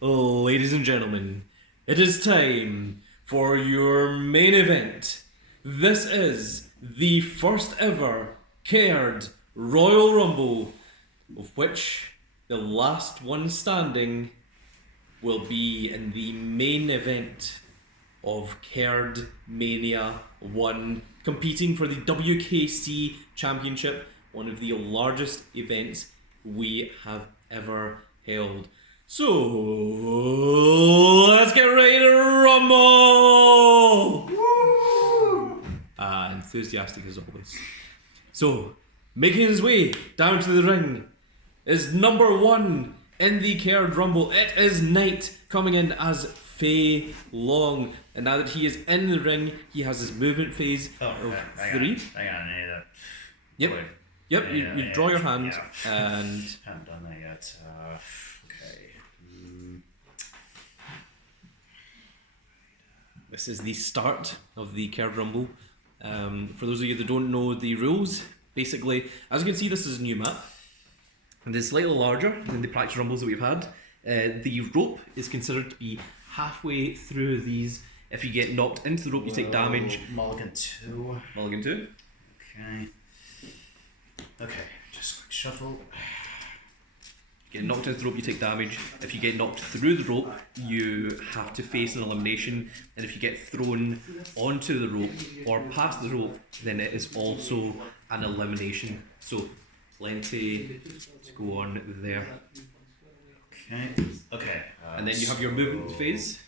ladies and gentlemen, it is time for your main event. This is the first ever Kerd Royal Rumble, of which the last one standing will be in the main event of KerdMania 1, competing for the WKC Championship, one of the largest events we have ever held. So, let's get ready to rumble! Woo! Enthusiastic as always. So, making his way down to the ring is number 1 in the Kerd Rumble. It is Knight coming in as Fei Long. And now that he is in the ring, he has his movement phase of 3. Hang on, I need that. Yep. Wait. Yep, you draw your hand and... haven't done that yet. Okay. This is the start of the Kerd Rumble. For those of you that don't know the rules, basically, as you can see, this is a new map. And it's slightly larger than the practice rumbles that we've had. The rope is considered to be halfway through these. If you get knocked into the rope, you take damage. Mulligan 2. Mulligan 2. Okay. Okay, just quick shuffle. Get knocked into the rope, you take damage. If you get knocked through the rope, you have to face an elimination. And if you get thrown onto the rope or past the rope, then it is also an elimination. So, plenty to go on there. Okay. Okay. And then you have your movement phase.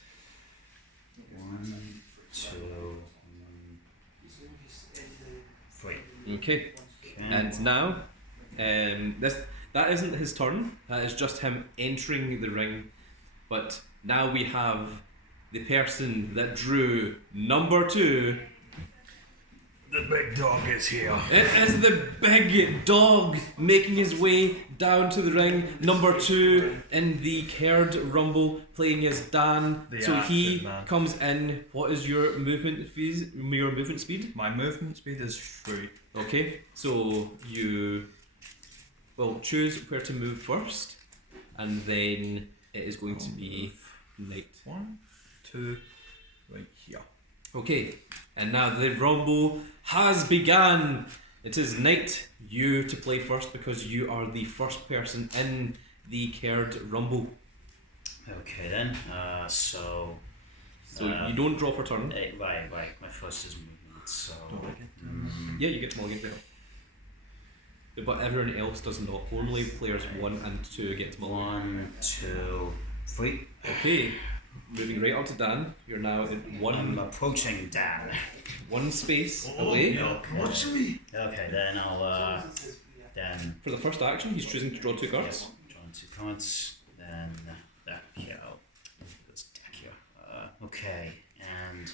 1, 2, 3. Okay. And now, that isn't his turn. That is just him entering the ring. But now we have the person that drew number 2. The big dog is here. It is the big dog making his way down to the ring. Number 2 in the Kerd Rumble, playing as Dan. So he comes in. What is your movement phase? Your movement speed? My movement speed is 3. Okay, so you will choose where to move first, and then it is going to be Knight. 1, 2, right here. Okay, and now the Rumble has begun. It is Knight, you to play first because you are the first person in the Kerd Rumble. Okay then. So you don't draw for turn. Right. My first is movement. So. Yeah, you get mulligan there. But everyone else does not. Only players 1 and 2 get to mulligan. 1, 2, 3. Okay, moving right up to Dan. You're now in I'm approaching Dan. 1 space away. No, watch me. Okay, then I'll then. For the first action, he's choosing to draw 2 cards. Drawing 2 cards. Then that here. I'll put this deck here. Okay, and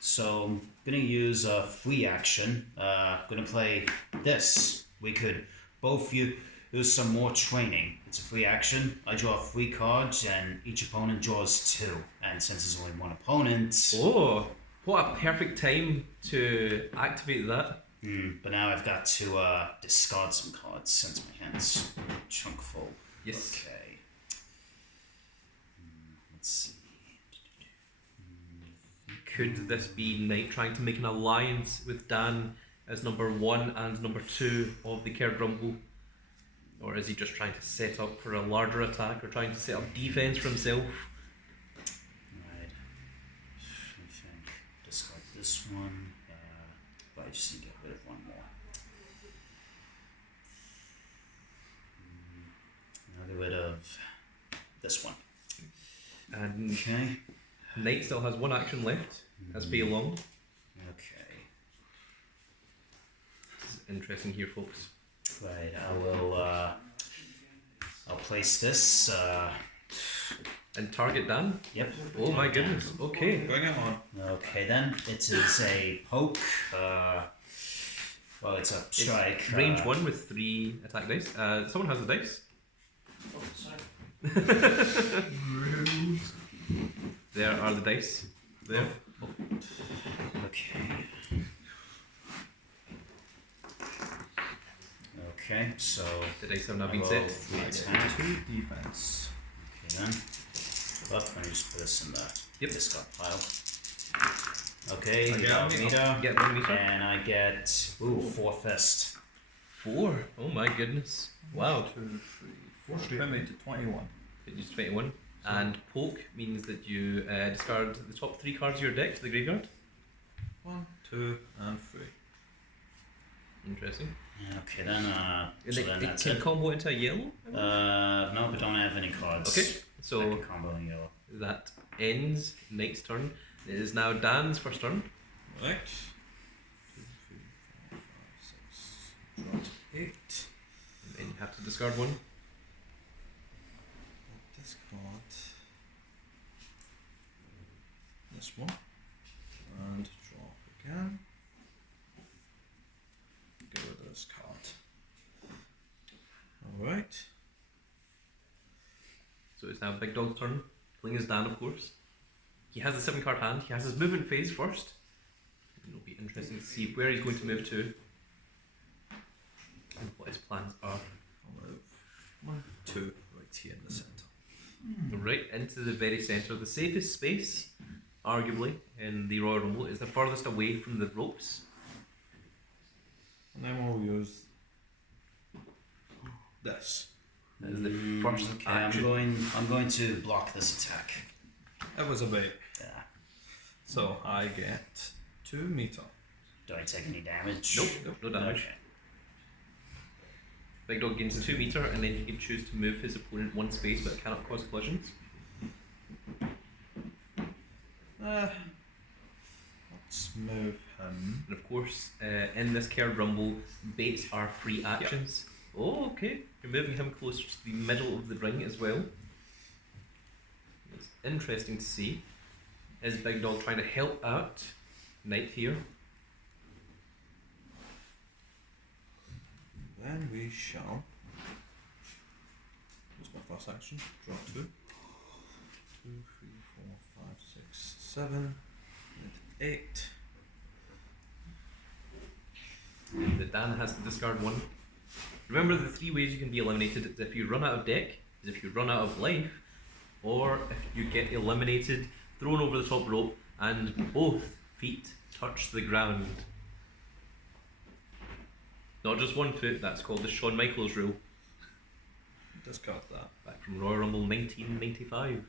so I'm gonna use a free action. Gonna play this. We could both use some more training. It's a free action. I draw 3 cards, and each opponent draws 2. And since there's only 1 opponent. Oh, what a perfect time to activate that. But now I've got to discard some cards since my hand's chunk full. Yes. Okay. Let's see. Could this be Knight trying to make an alliance with Dan as number 1 and number 2 of the Kerd Rumble? Or is he just trying to set up for a larger attack or trying to set up defense for himself? Right. I think discard this one. But I just need to get rid of 1 more. I'll get rid of this one. And Okay. Knight still has 1 action left as Fei Long. Okay. This is interesting here, folks. Right. I will. I'll place this. And target Dan? Yep. Oh my goodness. Okay. Bring it on. Okay then. It is a poke. Well, it's a strike. It's range 1 with 3 attack dice. Someone has the dice. Oh, sorry. There are the dice. There. Oh. Okay. Okay, so The dice have now I been roll set. 3 attack. 2 defense. Okay then. Up, let me just put this in the discard pile. Okay, I get a meter. Get 1 meter. and I get 4 fist. 4. Oh my goodness. Wow. 2, 3, 4. Bring me to 21. It is 21. And poke means that you discard the top 3 cards of your deck to the graveyard. 1, 2, and 3. Interesting. Okay, then. So then It that's can it. combo into a yellow. No, but don't have any cards. Okay, I so can combo in yellow. that ends Knight's turn. It is now Dan's first turn. Right. 2, 3, 4, 5, 6. Draw 8. And then you have to discard 1. Discard this one. And draw again. Get rid of this card. Alright. So it's now Big Dog's turn. Playing as Dan, of course. He has the 7 card hand. He has his movement phase first. It'll be interesting to see where he's going to move to and what his plans are. I'll move 1, 2 right here in the centre. Right into the very centre. The safest space, arguably, in the Royal Rumble is the furthest away from the ropes. And then we'll use this. That is the first Okay, action. I'm going to block this attack. That was a bait. Yeah. So I get 2 meter. Do I take any damage? Nope, no damage. Okay. Big Dog gains 2 meter, and then he can choose to move his opponent 1 space, but it cannot cause collisions. Let's move him. And of course, in this Kerd Rumble, baits are free actions. Oh, okay. You're moving him closer to the middle of the ring as well. It's interesting to see. Is Big Dog trying to help out Knight here? Then we shall use my first action. Draw 2. 2, 3, 4, 5, 6, 7, and 8. The Dan has to discard 1. Remember, the 3 ways you can be eliminated is if you run out of deck, is if you run out of life, or if you get eliminated, thrown over the top rope, and both feet touch the ground. Not just 1 foot, that's called the Shawn Michaels rule. Discard that. Back from Royal Rumble 1995.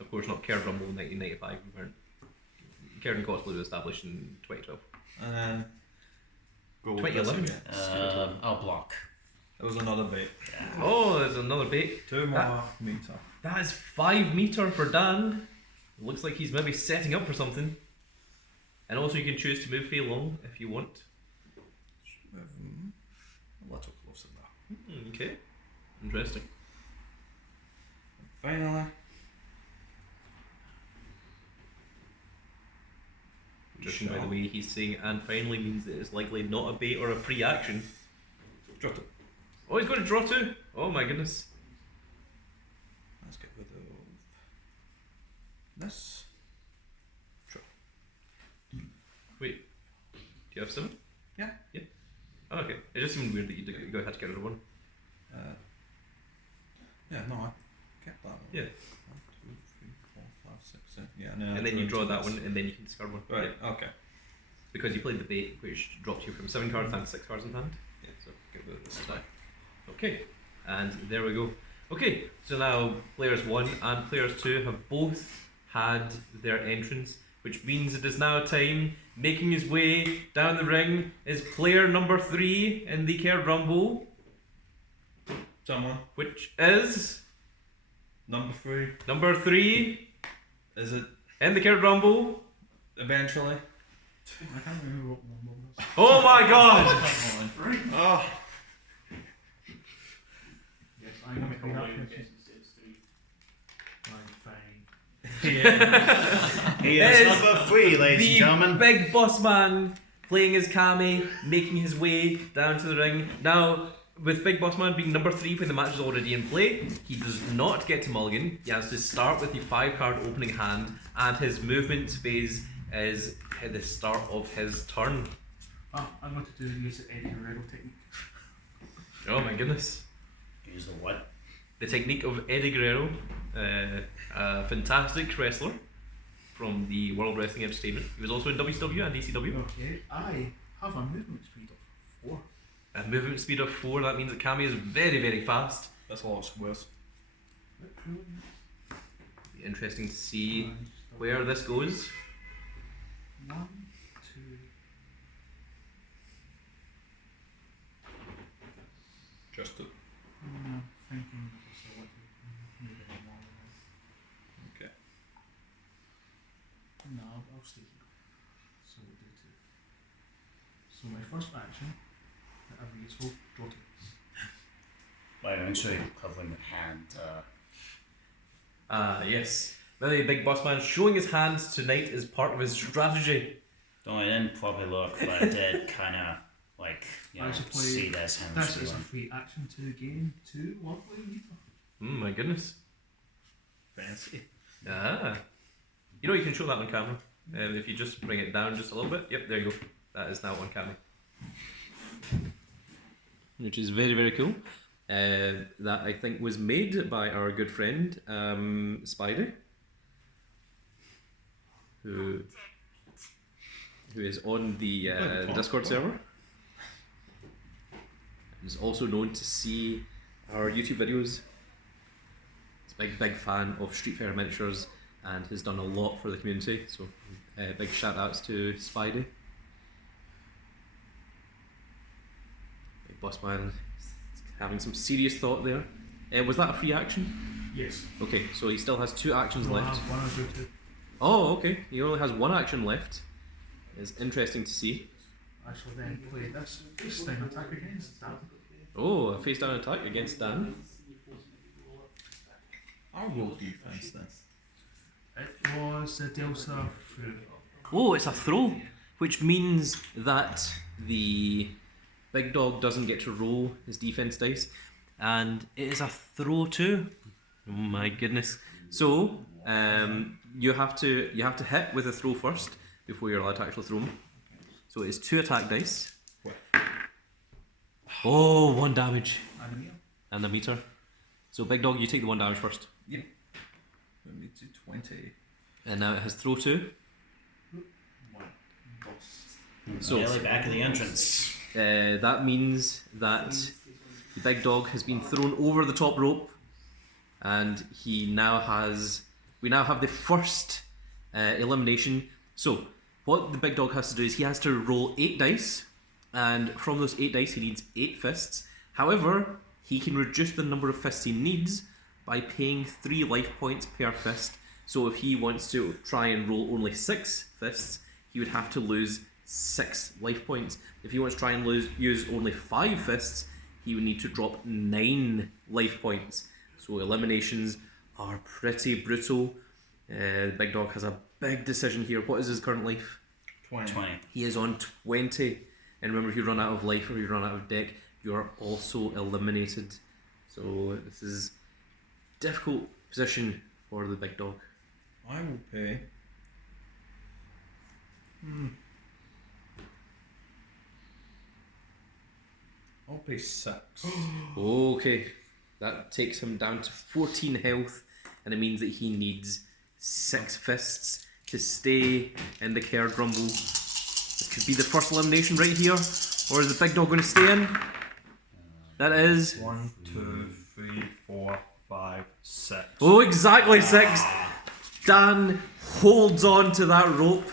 Of course, not Kerd Rumble 1995. We weren't. Kerd and Cosplay was established in 2012. And then go with 2011. this again. I'll block. It was another bait. Oh, there's another bait. 2 more meter. That is 5 meter for Dan. It looks like he's maybe setting up for something. And also, you can choose to move Faye long if you want. Move him a little closer now. Okay, interesting. And finally, Judging by the way he's saying "and finally" means that it's likely not a bait or a free action. drop it. Oh, he's going to draw 2. Oh my goodness. Let's get rid of this. Draw. Wait, do you have 7? Yeah. Yeah. Oh, okay. It just seemed weird that you had to get rid of 1. Yeah, no, I kept that one. Yeah. 1, 2, 3, 4, 5, 6, 7. Yeah, no, And then you draw that one, and then you can discard 1. Right, Yeah. okay. Because you played the bait, which dropped you from 7 cards down to 6 cards in hand. Yeah. So get rid of this attack. Okay, and there we go. Okay, so now players 1 and players 2 have both had their entrance, which means it is now time. Making his way down the ring is player number 3 in the Kerd Rumble, Someone. which is Number 3. number 3 Is it in the Kerd Rumble. eventually? I can't remember what number was. Oh my god! Oh. Yes, I'm going to be happy. He It is is number 3, ladies and The gentlemen. big boss man playing his Kami, making his way down to the ring. Now, with Big Boss Man being number 3 when the match is already in play, he does not get to mulligan. He has to start with the 5 card opening hand, and his movement phase is at the start of his turn. Oh, I'm going to use the Eddie Guerrero technique. Oh my goodness. Use the what? the technique of Eddie Guerrero, a fantastic wrestler from the World Wrestling Entertainment. He was also in WCW and ECW. Okay, I have a movement speed of 4. A movement speed of 4, that means that Cammy is very, very fast. That's a lot of squares. Be interesting to see where this goes. 1, 2. Just to. I'm thinking if I select it, move it along. Okay. No, I'll stay here. So we'll do 2. So my first action that I've useful, draw 2. By actually covering the hand. Yes. Really, Big Boss Man showing his hands tonight is part of his strategy. Though I didn't probably look, but I did kind of like, you know, I should play- see this hand This is a feeling. free action to gain 2 lovely meter. My goodness. Fancy. Ah. You know, you can show that on camera. If you just bring it down just a little bit. Yep, there you go. That is now on camera. Which is very, very cool. That I think was made by our good friend Spidey, who is on the Discord server. He's also known to see our YouTube videos. He's a big fan of Street Fighter miniatures and has done a lot for the community. So big shout outs to Spidey. Big Boss Man having some serious thought there. Was that a free action? Yes. Okay, so he still has 2 actions No, I left. have 1 or 2. Oh, okay. He only has 1 action left. It's interesting to see. I shall then play this time attack against that. Oh, a face down attack against Dan. I'll roll defense then. It was a Delta through. Oh, it's a throw, which means that the big dog doesn't get to roll his defense dice, and it is a throw too. Oh my goodness! So you have to hit with a throw first before you're allowed to actually throw them. So it's 2 attack dice. Oh, 1 damage And a meter. and a meter. So big dog, you take the 1 damage first, Yep. Let me do 20. and now it has throw 2. 1. Boss. So- Nearly back of the entrance. That means that the big dog has been thrown over the top rope, and we now have the first elimination. So what the big dog has to do is he has to roll 8 dice, and from those 8 dice he needs 8 fists. However, he can reduce the number of fists he needs by paying 3 life points per fist. So if he wants to try and roll only 6 fists, he would have to lose 6 life points. If he wants to try and use only 5 fists, he would need to drop 9 life points. So eliminations are pretty brutal. The big dog has a big decision here. What is his current life? 20. He is on 20. And remember, if you run out of life or you run out of deck, you are also eliminated. So this is a difficult position for the big dog. I will pay. I'll pay 6. Okay, that takes him down to 14 health, and it means that he needs 6 fists to stay in the Kerd Rumble. This could be the first elimination right here, or is the big dog going to stay in? That is... 1, 2, 3, 4, 5, 6. Oh, exactly 6! Dan holds on to that rope.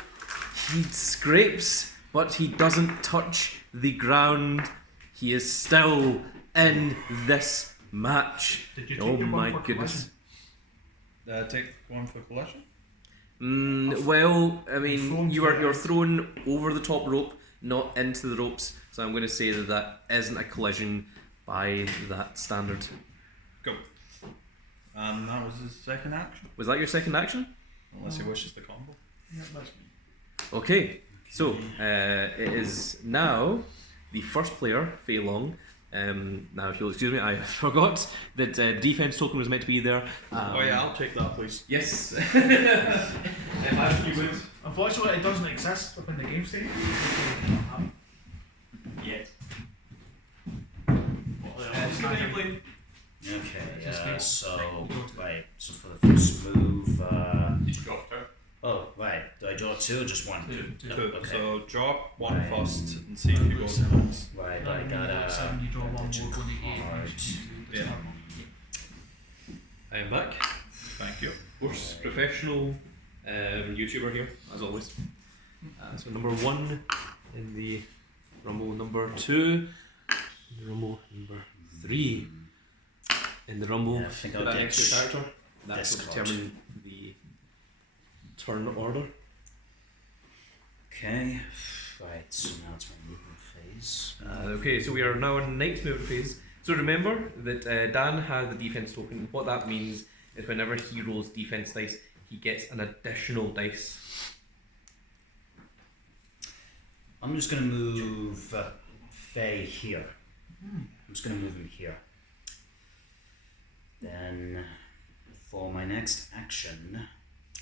He scrapes, but he doesn't touch the ground. He is still in this match. Did you take Oh your one my for goodness. Take 1 for collision? Well, I mean, Thrown you're to thrown over the top rope, not into the ropes. So I'm going to say that isn't a collision by that standard. Go. And that was his second action. Was that your second action? Unless he wishes the combo. Yeah, that's me. Okay, so it is now the first player, Fei Long. Now, if you'll excuse me, I forgot that defense token was meant to be there. Oh yeah, I'll take that, please. Yes. Unfortunately, it doesn't exist within the game state. Yet. Standard. Okay, so for the first move, You dropped her. oh, right, do I draw 2 or just 1? Two. Oh, Two. okay. So drop one Right. first and see if you go to next. Right, No, I you got got 7, you draw 1 more, digit going to 8, card. Yeah. I am back. Thank you. Of course, professional YouTuber here, as always. So number 1 in the Rumble, number 2 in the Rumble, number 3 in the Rumble. Yeah, I think Put I'll that get next to your character. That this will card. determine the turn order. Okay, right, so now it's my movement phase. Okay, so we are now in the next movement phase. So remember that Dan has the defense token. What that means is whenever he rolls defense dice, he gets an additional dice. I'm just going to move Faye here. I'm just going to move him here. Then, for my next action,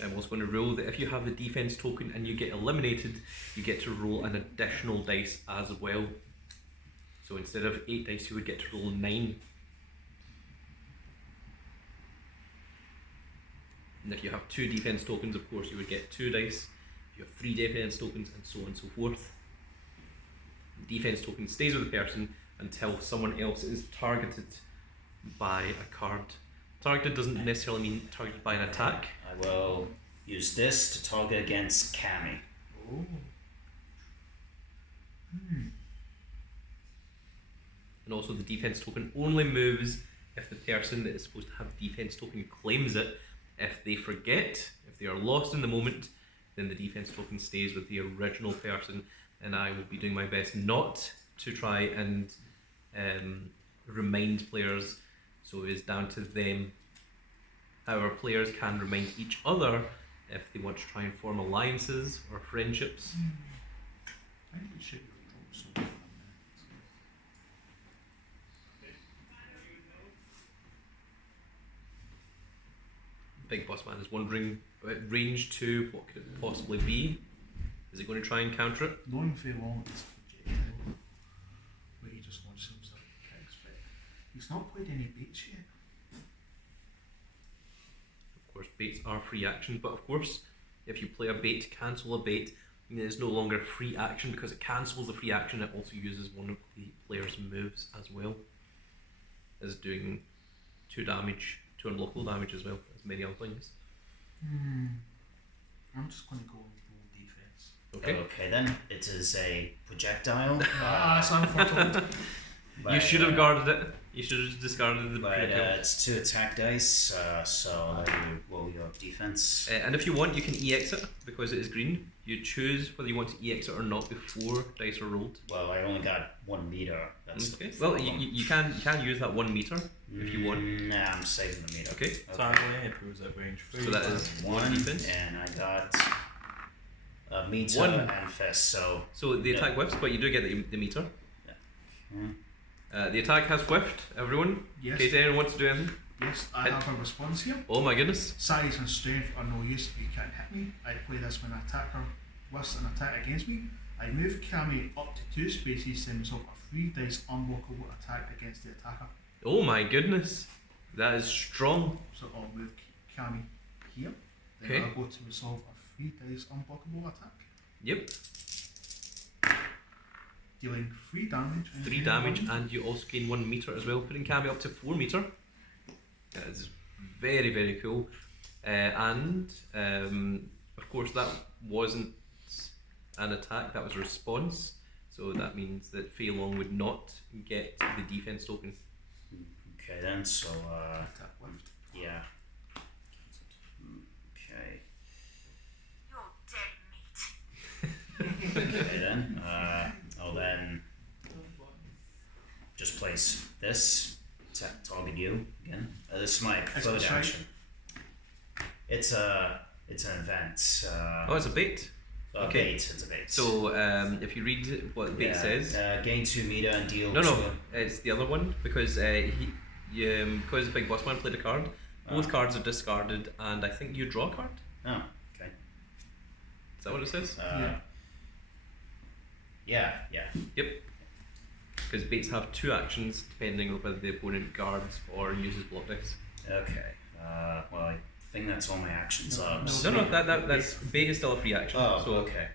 I'm also going to roll that if you have the defense token and you get eliminated, you get to roll an additional dice as well. So instead of 8 dice, you would get to roll 9. And if you have 2 defense tokens, of course, you would get 2 dice. If you have 3 defense tokens, and so on and so forth. The defense token stays with the person until someone else is targeted by a card. Targeted doesn't necessarily mean targeted by an attack. I will use this to target against Cammy. Oh. And also the defense token only moves if the person that is supposed to have the defense token claims it. If they forget, if they are lost in the moment, then the defense token stays with the original person, and I will be doing my best not to try and remind players, so it is down to them. However, players can remind each other if they want to try and form alliances or friendships. I think we should drop something on Big Boss Man is wondering about range 2, what could it possibly be? Is it going to try and counter it? there. Knowing very long it's projectile, where he just wants himself kicks, but he's not played any baits yet. Of course, baits are free action, but of course, if you play a bait, cancel a bait, it is no longer free action because it cancels the free action. It also uses one of the player's moves as well as doing 2 damage, 2 unblockable damage as well as many other things. I'm just going to go roll defense. Okay. Okay, then it is a projectile. That's unfortunate. You should have guarded it. You should have discarded the But projectile. it's 2 attack dice, so I'll let you roll your defense. And if you want, you can EX it because it is green. You choose whether you want to EX it or not before dice are rolled. Well, I only got 1 meter. That's Okay. the Well, problem. you can use that 1 meter if you want. Nah, I'm saving the meter. Okay. Sadly, it was at range 3. So that is 1 defense. and I got a meter 1. and fist. So the attack whiffs, but you do get the meter. Hmm. The attack has whiffed, everyone. Yes. In case anyone wants to do anything. Yes, I have a response here. Oh my goodness. Size and strength are no use if you can't hit me. I play this when an attacker lists an attack against me. I move Cammy up to 2 spaces, send myself a 3 dice unblockable attack against the attacker. Oh my goodness. That is strong. So I'll move Cammy here. Then Okay. I'll go to resolve a 3 dice unblockable attack, Yep. dealing 3 damage. and 3 then damage, 1. and you also gain 1 meter as well, putting Cammy up to 4 meter. That is very, very cool. And of course, that wasn't an attack, that was a response. So that means that Fei Long would not get the defense token. Okay, then, so, Attack left. yeah. Okay. You're dead meat. Okay, then. I'll then just place this to target you again. This is my It's third a strike. action. It's an event. Oh, it's a bait. a okay. bait. It's a bait. So if you read what the bait Yeah, says, gain 2 meter and deal. no, 2. it's the other one because because Big Boss Man played a card. Both cards are discarded, and I think you draw a card. Oh, okay. Is that what it says? Yeah. Yeah. Yep. because baits have 2 actions depending on whether the opponent guards or uses block dice. Okay. Well, I think that's all my actions. No, that's bait is still a free action. Oh, so okay.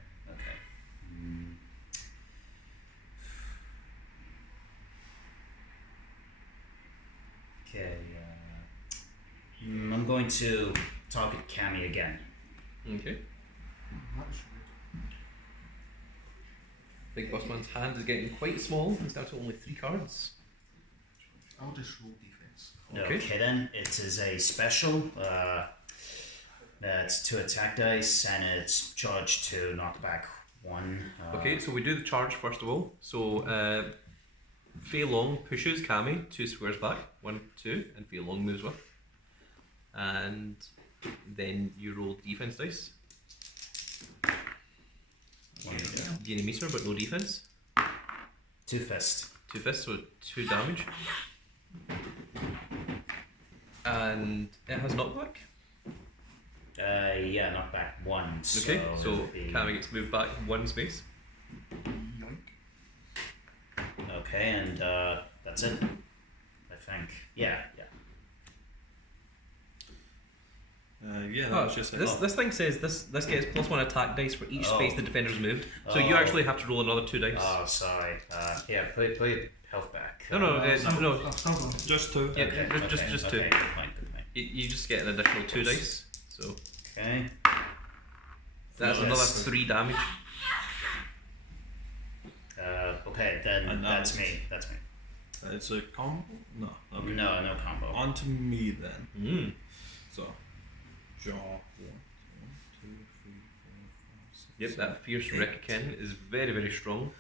Okay. Okay. I'm going to target Cammy again. Okay. That's Big Boss Man's hand is getting quite small. He's down to only 3 cards. I'll just roll defense. Okay, then it is a special. That's 2 attack dice and it's charged to knock back 1. Okay, so we do the charge first of all. So Fei Long pushes Kami 2 squares back, 1, 2, and Fei Long moves with. And then you roll defense dice. 1 meter. Gain a meter, but no defense. 2 fist. 2 fists, so 2 damage. And it has knockback. Yeah, knock back 1. Okay, so it'll be- Kami gets moved back 1 space. Yoink. Okay, and that's it. I think. Yeah. Yeah, that Oh, was just it. this thing says this gets +1 attack dice for each space Oh. the defender's moved. So you Oh. actually have to roll another 2 dice. Oh, sorry. Yeah, put your health back. No, no, I've still gone. Just 2. Yeah, Okay, just okay, 2. okay, good point. You just get an additional 2 dice. So Okay. that's No, another that's- 3 damage. Okay, then And now that's it's- me. That's me. It's a combo? No. Okay. No combo. On to me then. Mm. So, jaw. 1, 2, 3, 4, 5, 6. Yep, that fierce 8. Rekiken is very, very strong.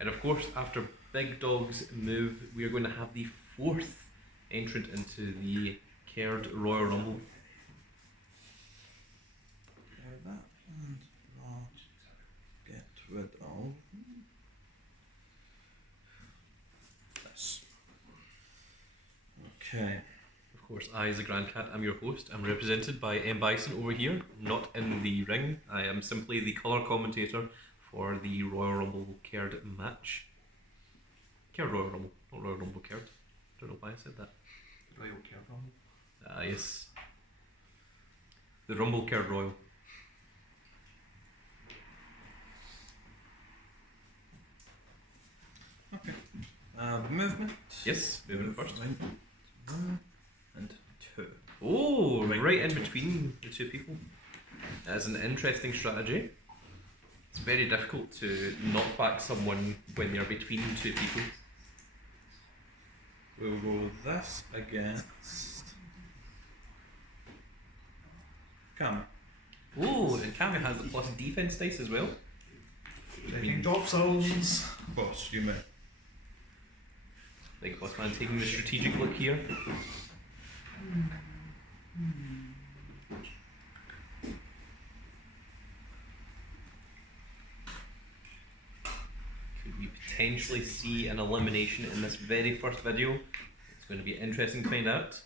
And of course, after Big Dog's move, we are going to have the 4th entrant into the Kerd Royal Rumble. That and I'll get rid of this. Okay. Of course, I, as the Grand Cat, am your host. I'm represented by M. Bison over here, not in the ring. I am simply the colour commentator for the Royal Rumble Kerd match. Kerd Royal Rumble, not Royal Rumble Kerd. Don't know why I said that. Royal Kerd Rumble. Ah, yes. The Rumble Kerd Royal. Okay. Movement. Yes, moving first. 1 and 2. Oh, right in between the 2 people. That's an interesting strategy. It's very difficult to knock back someone when they're between 2 people. We'll roll this against Cam. Oh, and Kami has the plus defense dice as well. Taking top zones. Boss, you may. Big Boss Man taking the strategic look here. Could we potentially see an elimination in this very first video? It's going to be interesting to find out.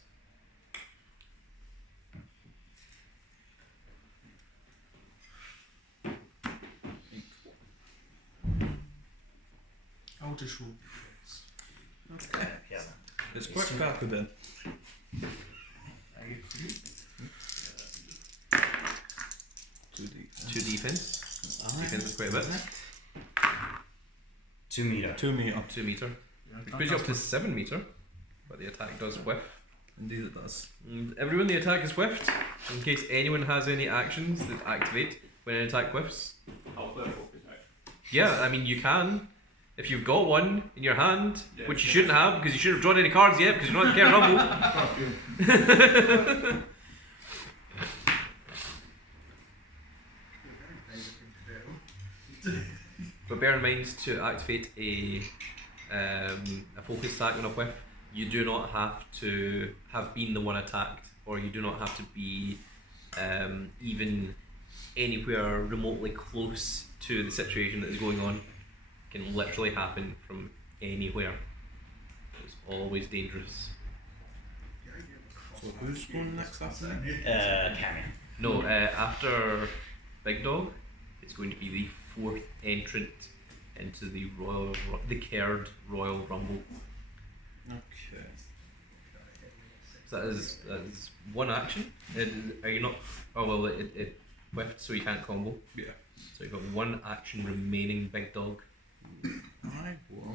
I'll just roll defense. Okay. Yeah. It's quick rapid then. I agree. 2D. 2 defense. Defense is quite a bit. 2 meter. 2 meter. 2 meter. Which puts you up to 7 meter. But the attack does whiff. Indeed it does. And everyone, the attack is whiffed. In case anyone has any actions that activate when an attack whiffs. I'll play a focus action. Yeah, I mean, you can. If you've got one in your hand, Yeah, which you yeah. shouldn't have because you shouldn't have drawn any cards yet because you're not in the Kerd Rumble. But bear in mind, to activate a focus attack on a whiff, you do not have to have been the one attacked, or you do not have to be even anywhere remotely close to the situation that is going on. It can literally happen from anywhere. It's always dangerous. So who's going next after that? Cammy. No, after Big Dog, it's going to be the 4th entrant into the Kerd Royal Rumble. Okay. So that is one action. Are you not? Oh well, it whiffed, so you can't combo. Yeah. So you've got one action remaining, big dog. I will.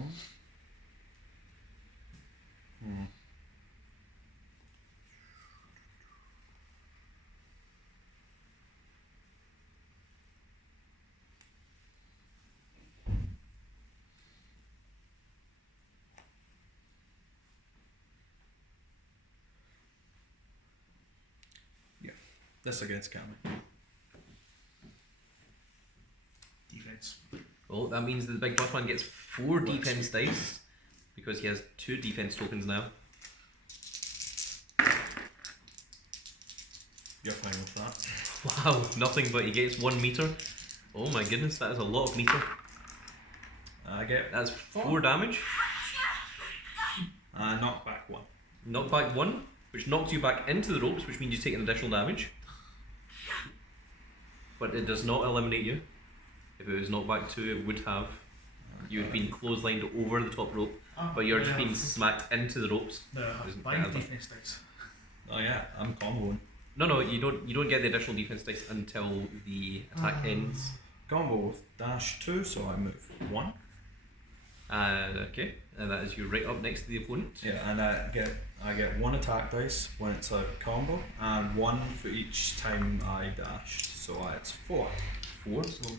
Yeah. That's against Cammy. Defense. Well, that means that the big boss man gets 4 defense dice because he has 2 defense tokens now. You're fine with that. Wow, nothing but he gets 1 meter. Oh my goodness, that is a lot of meter. I get That's 4 damage. knock back 1. Knock back 1, which knocks you back into the ropes, which means you take an additional damage. But it does not eliminate you. If it was knocked back 2, it would have. You would have been clotheslined over the top rope, but you're just being smacked into the ropes. No, I have Isn't 5 better. defense dice. Oh yeah, I'm comboing. No, you don't get the additional defense dice until the attack ends. Combo with dash 2, so I move 1. Okay, and that is you right up next to the opponent. Yeah, and I get 1 attack dice when it's a combo, and 1 for each time I dash. So it's 4. 4. So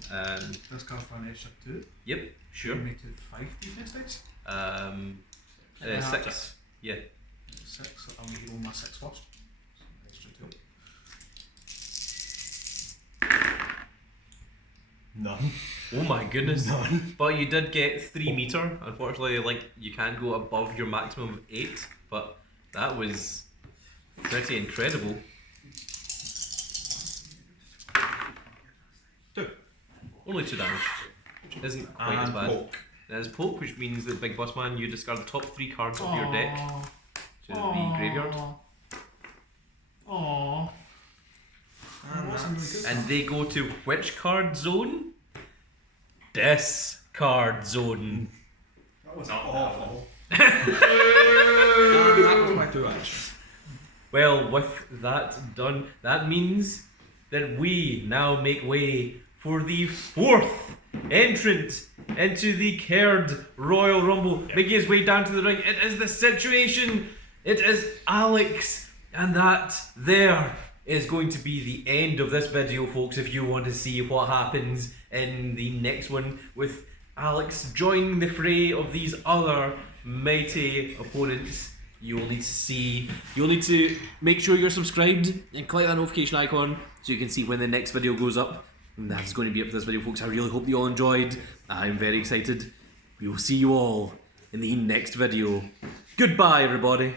this goes for an extra 2. Yep, sure. Bring me to 5 defense dice. 6. Yeah. 6. So I'm going to roll my 6 first. So extra 2. None. Oh my goodness. None. But you did get 3 meter. Unfortunately, like you can't go above your maximum of 8. But that was pretty incredible. 2. Only 2 damage, which isn't quite as And bad. poke. That is poke, which means that Big Boss Man, you discard the top 3 cards of your deck to the graveyard, Aww. And that's and they go to which card zone? Discard zone. That was awful. and that was my 2 actions. Well, with that done, that means that we now make way for the 4th entrant into the Kerd Royal Rumble, making his way down to the ring. It is the situation. It is Alex, and that there is going to be the end of this video, folks. If you want to see what happens in the next one with Alex joining the fray of these other mighty opponents, you'll need to make sure you're subscribed and click that notification icon so you can see when the next video goes up. And that's going to be it for this video, folks. I really hope you all enjoyed. I'm very excited. We will see you all in the next video. Goodbye, everybody.